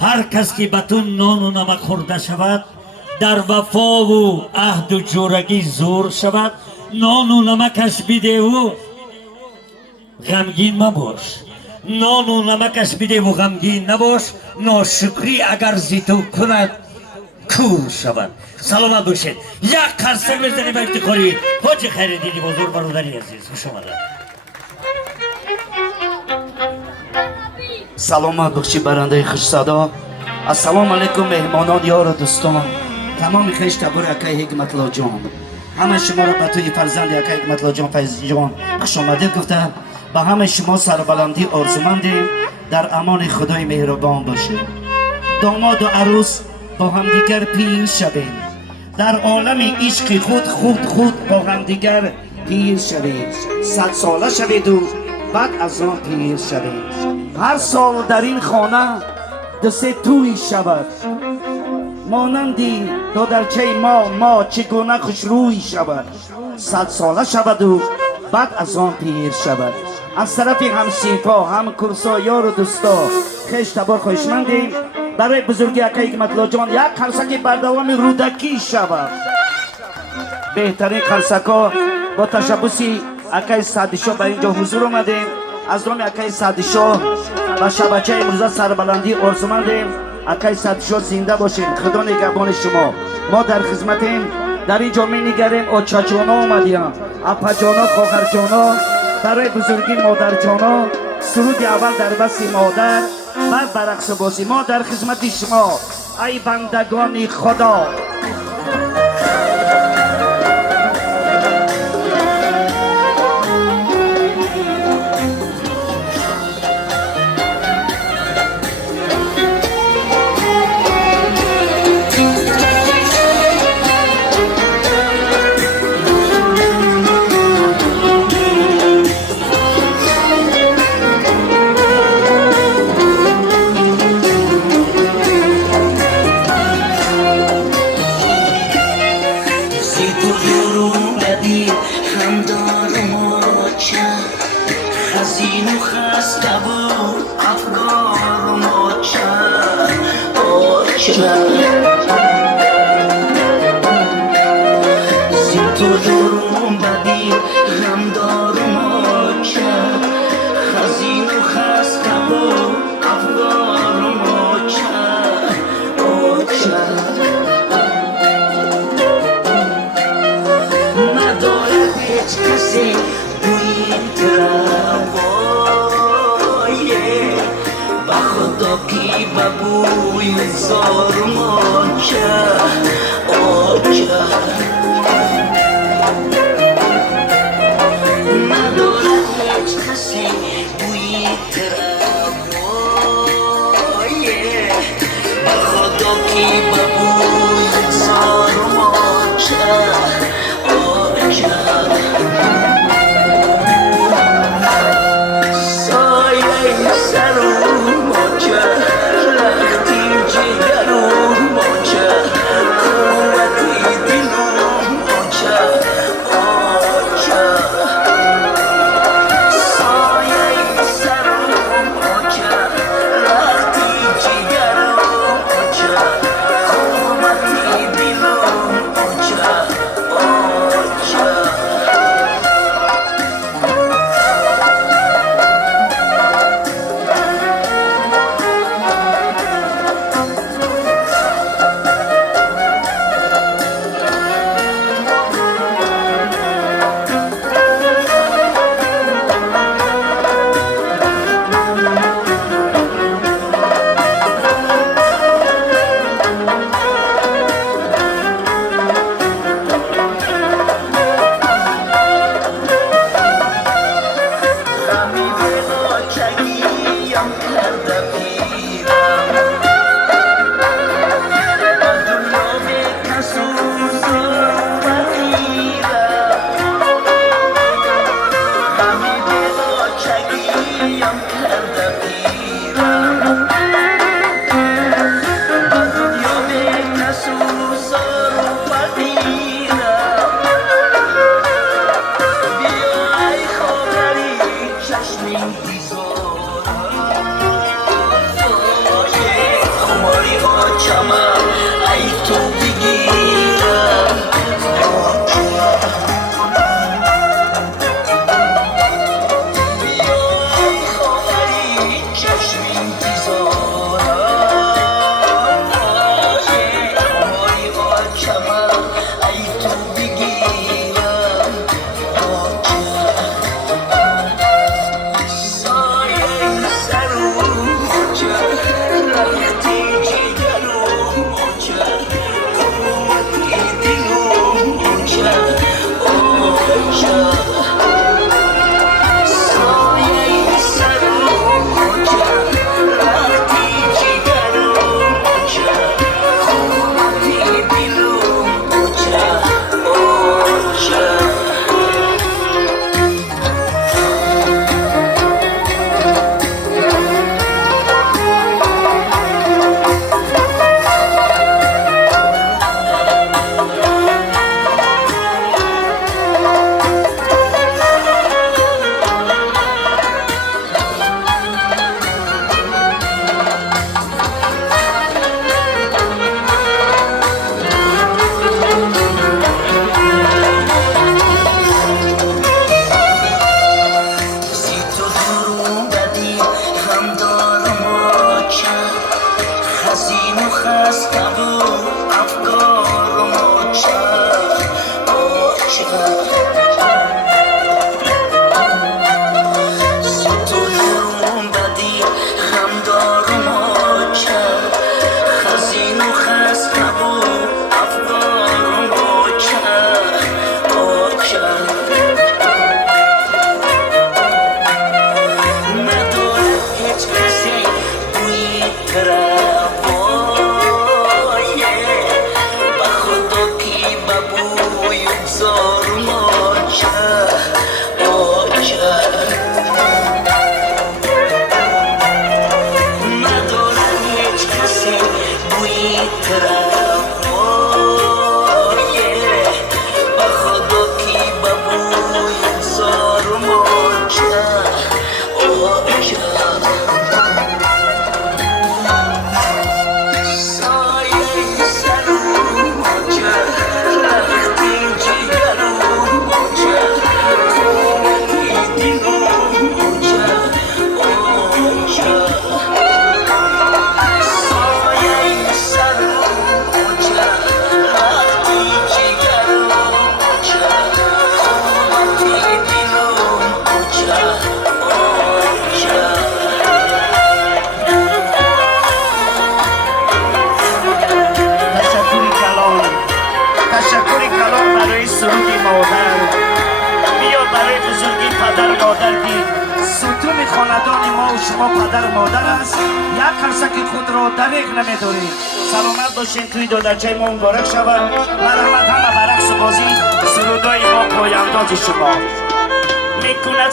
هر کس که به تو نان و نمک خورده شود در وفا و عهد و جورگی زور شود. نان و نمکش بده و غمگین مباش. نان و نمکش بده و غمگین نباش. ناشکری اگر زی تو کند کور شود. سلامت باشید. یک قرصه بزنیم به افتخاری حاج خیرالدین بزرگ برادری عزیز. خوش آمده. سلامت بخشی برنده خوش صدا. السلام علیکم مهمانان یار و دوستان. تمام خیش تبور اکای حکمت الله جان. همه شما را به توی فرزند اکای حکمت الله جان فیض جان خوش آمده گفتم. به همه شما سربلندی آرزومندیم. در امان خدای مهربان باشید. داماد و عروس با همدیگر پیر شویم. در عالم عشق خود با همدیگر پیر شویم. 100 ساله شوید و بعد از آن پیر شوید. هر سال در این خانه دو سه توی شود. مانندی دو درچه ما چگونه خوش روی شود. 100 ساله شود و بعد از آن پیر شود. از طرف هم سیفا هم کرسا یار و دوستا خیش تبار خوشمندیم. برای بزرگی اکای حکمت الله جان یک قرصک بر دوام رودکی شود. بهترین قرصکا با تشبوسی اکای سعدیشاه بر اینجا حضور اومدیم. از نام اکای سعدیشاه و شبکه امروزه سربلندی آرزومندیم. اکای سعدیشاه زنده باشین. خدا نگهبان شما. ما در خدمتیم. در اینجا می نگریم آچا جانا اومدیم. اپا جانا خواهر جانا برای بزرگی مادر جانا سرود اول در بس مادر بعد برقص بازی. ما در خدمت شما ای بندگان خدا. ستون خاندان ما و شما پدر و مادر است. یک قرصک خود را دریغ نمیدارید. سلامت باشین. توی دادرچه ما مبارک شود. مرحمت همه برعکس بازی سرودای ما پایانداز شما میکند.